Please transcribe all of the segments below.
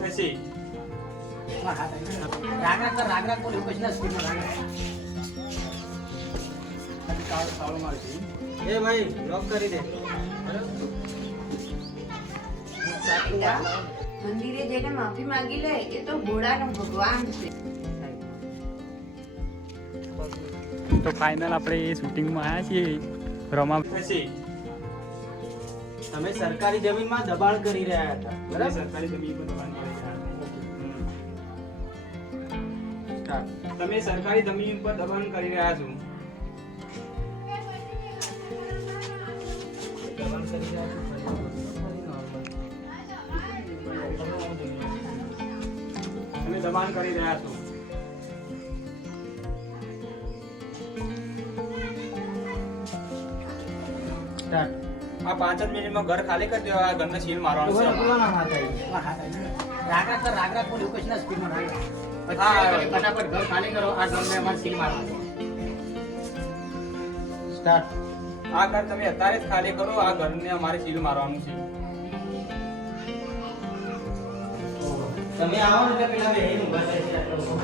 થશે રાગ બોલ્યો પછી ના સ્પીડ માં સાળો મારશે એ ભાઈ લોક કરી દે મંદિરે જઈને માફી માંગી લે એ તો ઘોડાનો ભગવાન છે. તો ફાઇનલ આપણે એ શૂટિંગમાં આવ્યા છીએ રમા. થશે તમે સરકારી જમીનમાં દબાણ કરી રહ્યા હતા બરાબર સરકારી જમીન પર દબાણ કરી રહ્યા સ્ટાર્ટ. તમે સરકારી જમીન પર દબાણ કરી રહ્યા છો દબાણ કરી રહ્યા છો તમે દબાણ કરી રહ્યા છો સ્ટાર્ટ. આ 5 જ મિનિટમાં ઘર ખાલી કરી દો આ ઘરને સીલ મારવાનું છે રાગ બોલ્યો પછી ના સ્પીડ માં હા. ફટાફટ ઘર ખાલી કરો આ ઘરને અમારે સીલ મારવાનું સ્ટાર્ટ. આ ઘર તમે અત્યારે જ ખાલી કરો આ ઘરને અમારે સીલ મારવાનું છે તમે આવો ને એટલે પેલા બેહીને ઊભા થાય છે આટલો બધો.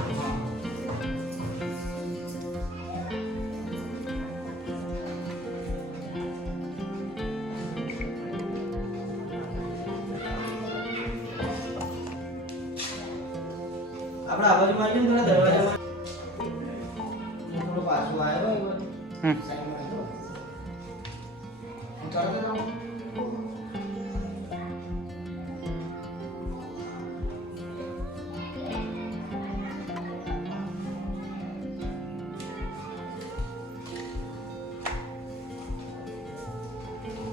આપણા અવાજ માંડી ને થોડા દરવાજામાં થોડો પાછું આવ્યો સાઈડમાં જો. ઉતારો તો ના.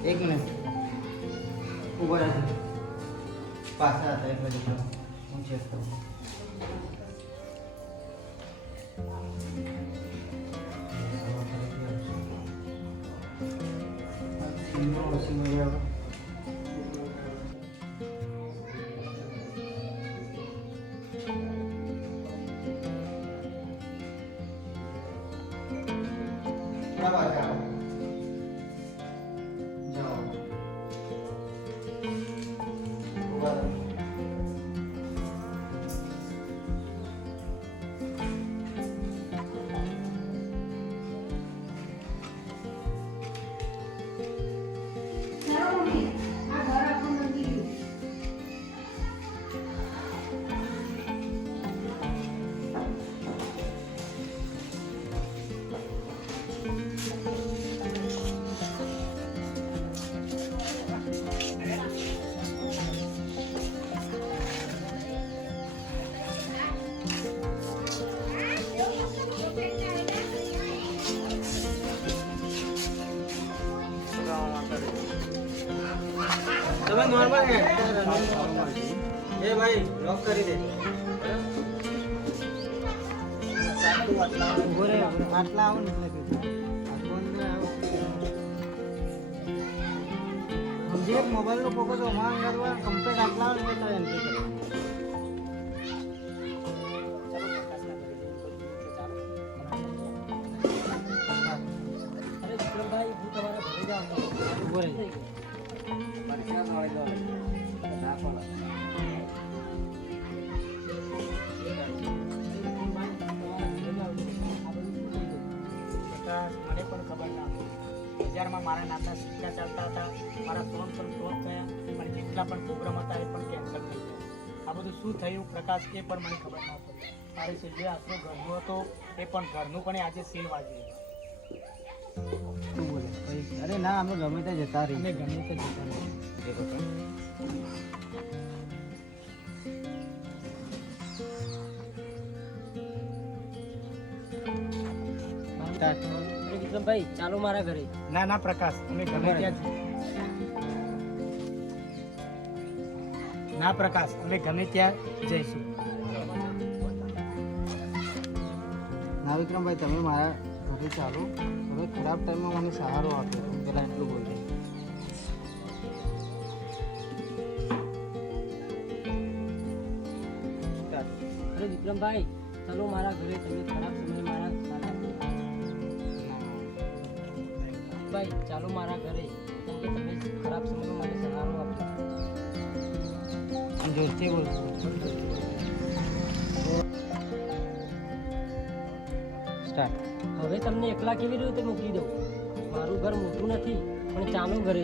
એક મિનિટ ઉભો રહેજો પાછા હતા એક મિનિટ હું ચેક કરું તમે નોર્મલ હે એ ભાઈ લોક કરી દે ઉભો રે આટલા આવો ને એટલે સમજે મોબાઈલ નો ફોકસ ઓમાં કરવા કમ્પ્લીટ આટલા આવે એટલે એન્ટ્રી કરો અરે વિક્રમભાઈ હું તમારા ઘરે જાઉં ઉભો રે મને પણ ખબર ના બજારમાં મારા નામના સિક્કા ચાલતા હતા મારા સોન પણ ક્લોઝ થયા અને જેટલા પણ પ્રોગ્રામ હતા એ પણ કેન્સલ થઈ ગયા આ બધું શું થયું પ્રકાશ એ પણ મને ખબર ના પડી મારી છેલ્લે આશરો ઘરનો હતો એ પણ ઘરનું પણ આજે સીલ વાગી શું બોલે અરે ના અમે ગમે તે જતા રહીએ અમે ગમે તે જતા રહીએ વિક્રમભાઈ ચાલો મારા ઘરે ના ના પ્રકાશ અમે ગમે ત્યાં ના પ્રકાશ અમે ગમે ત્યાં જઈશું ના વિક્રમભાઈ તમે મારા ઘરે ચાલો હવે ખરાબ ટાઈમમાં મને સહારો આપ્યો પેલા એટલું બોલજો અરે વિક્રમભાઈ ચાલો મારા ઘરે તમે ખરાબ સમય મારા ભાઈ ચાલો મારા ઘરે કેમ કે તમે ખરાબ સમયમાં મને સહારો આપ્યો જોરથી બોલ. સ્ટાર્ટ. હવે તમને એકલા કેવી રીતે મૂકી દઉં? મારું ઘર મોટું નથી, પણ ચાલો ઘરે.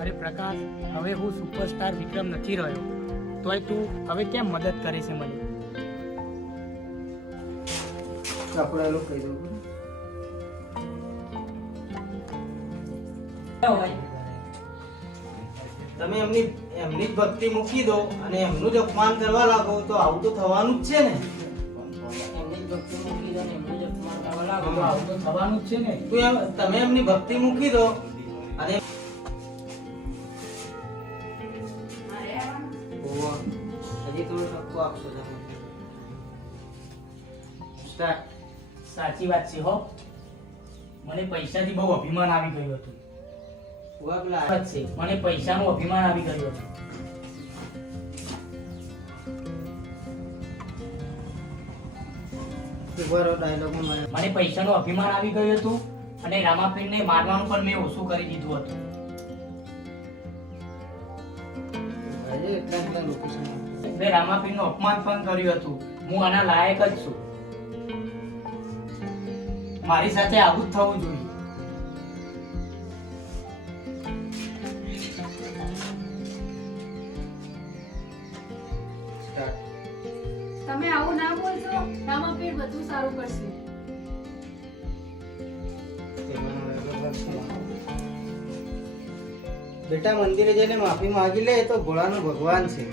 અરે પ્રકાશ, હવે હું સુપરસ્ટાર વિક્રમ નથી રહ્યો, તોય તું હવે કેમ મદદ કરે છે મને? કપડાં કહી દઉં. તમે એમની જ ભક્તિ મૂકી દો અને એમનું જ અપમાન કરવા લાગો તો આવું તો થવાનું જ છે ને. એમની ભક્તિ મૂકી દો ને એમનું જ અપમાન કરવા લાગો. આવું તો થવાનું જ છે ને. તમે એમની ભક્તિ મૂકી દો અને મારે આવવાનું? હજી થોડો ટક્કો આપશો તમે. સ્ટાર્ટ. સાચી વાત છે હો, મને પૈસાથી બહુ અભિમાન આવી ગયું હતું. વાગલા વાત છે, મને પૈસાનું અભિમાન આવી ગયું હતું. ઉભારો ડાયલોગમાં મને પૈસાનું અભિમાન આવી ગયું હતું અને રામાપીરને મારવાનું પણ મેં ઓછું કરી દીધું હતું. એટલા લોકેશન મેં રામાપીરનું અપમાન પણ કર્યું હતું. હું આના લાયક જ છું. મારી સાથે આવું જ થવું જોઈએ. સ્ટાર્ટ. તમે આવું ના બોલશો, રામાપીર બધું સારું કરશે. બેટા મંદિરે જઈને માફી માંગી લે, એ તો ભોળાનો ભગવાન છે.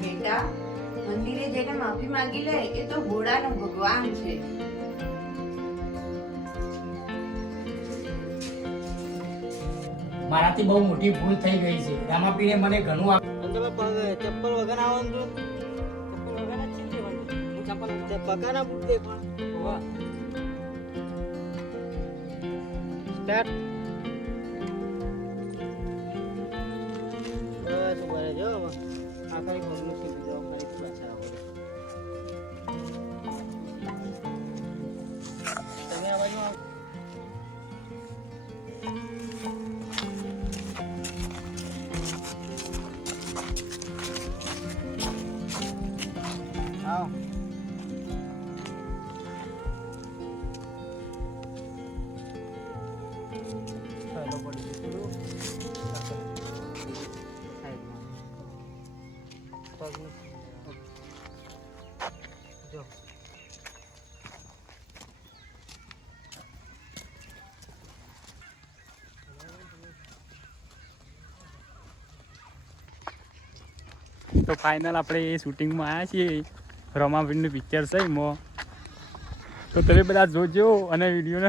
બેટા મંદિરે જઈને માફી માંગી લે, એ તો ઘોડાનો ભગવાન છે. મારાથી બહુ મોટી ભૂલ થઈ ગઈ છે. રામાપીરે મને ઘણું ચપ્પલ વગર આવવાનું પગા ના બુટ દે પણ. સ્ટાર્ટ. બસ ઉભા રહેજો. આ ખાલી પગનું શીખી જાઓ, ફરી પાછા આવો. તમે આ બાજુ આવો. આવો. ચાલો પડી ગયું. જો તો ફાઇનલ આપણે એ શૂટિંગમાં આવ્યા છીએ. રમાપીરનું પિક્ચર છે એમાં. તો તમે બધા જોજો અને વિડીયોને